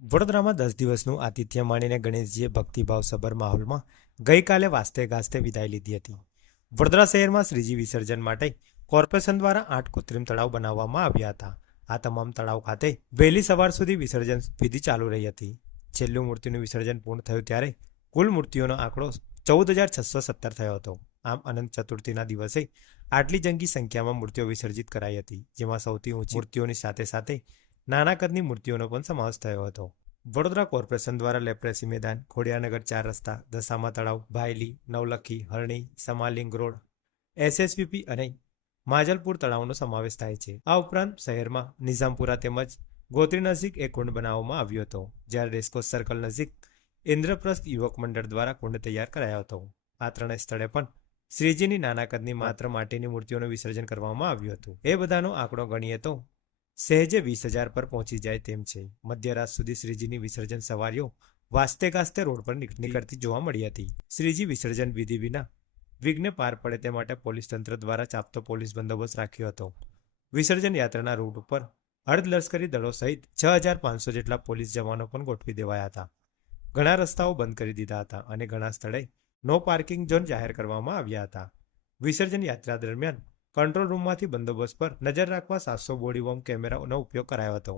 વડોદરામાં દસ દિવસનું આતિથ્ય માણીને ગણેશજીએ ભક્તિભાવસભર માહોલમાં ગઈકાલે વાસ્તે ગાસ્તે વિદાય લીધી હતી. વડોદરા શહેરમાં શ્રીજી વિસર્જન માટે કોર્પોરેશન દ્વારા આઠ કૃત્રિમ તળાવ બનાવવામાં આવ્યા હતા. આ તમામ તળાવ ખાતે વહેલી સવાર સુધી વિસર્જન વિધિ ચાલુ રહી હતી. છેલ્લું મૂર્તિનું વિસર્જન પૂર્ણ થયું ત્યારે કુલ મૂર્તિઓનો આંકડો ચૌદ હજાર છસો સત્તર થયો હતો. આમ અનંત ચતુર્થીના દિવસે આટલી જંગી સંખ્યામાં મૂર્તિઓ વિસર્જિત કરાઈ હતી, જેમાં સૌથી ઊંચી મૂર્તિઓની સાથે સાથે નાના કદની મૂર્તિઓનો પણ સમાવેશ થયો હતો. વડોદરા કોર્પોરેશન દ્વારા લેપ્રેસી મેદાન ખોડિયાનગર ચાર રસ્તા, દસામા તળાવ, ભાયલી, નવલખી, હરણી, સમાલિંગ રોડ, એસએસવીપી અને માજલપુર તળાવનો સમાવેશ થાય છે. આ ઉપરાંત શહેરમાં નિઝામપુરા તેમજ ગોત્રી નજીક એક કુંડ બનાવવામાં આવ્યો હતો, જ્યારે રેસકોસ સર્કલ નજીક ઇન્દ્રપ્રસ્થ યુવક મંડળ દ્વારા કુંડ તૈયાર કરાયો હતો. આ ત્રણેય સ્થળે પણ શ્રીજીની નાના કદની માત્ર માટીની મૂર્તિઓનું વિસર્જન કરવામાં આવ્યું હતું. એ બધાનો આંકડો ગણીએ તો સહેજે વીસ હજાર પર પહોંચી જાય તેમ છે. મધ્યરાત સુધી શ્રીજીની વિસર્જન સવારીઓ વાસ્તે ગાસ્તે રોડ પર નીકળતી જોવા મળી હતી. શ્રીજી વિસર્જન વિધિ વિના વિઘ્ન પાર પડે તે માટે પોલીસ તંત્ર દ્વારા ચાપતો પોલીસ બંદોબસ્ત રાખ્યો હતો. વિસર્જન યાત્રાના રૂટ ઉપર અર્ધલશ્કરી દળો સહિત છ હજાર પાંચસો જેટલા પોલીસ જવાનો પણ ગોઠવી દેવાયા હતા. ઘણા રસ્તાઓ બંધ કરી દીધા હતા અને ઘણા સ્થળે નો પાર્કિંગ ઝોન જાહેર કરવામાં આવ્યા હતા. વિસર્જન યાત્રા દરમિયાન કંટ્રોલ રૂમમાંથી બંદોબસ્ત પર નજર રાખવા સાતસો બોડી વોર્મ કેમેરાનો ઉપયોગ કરાયો હતો.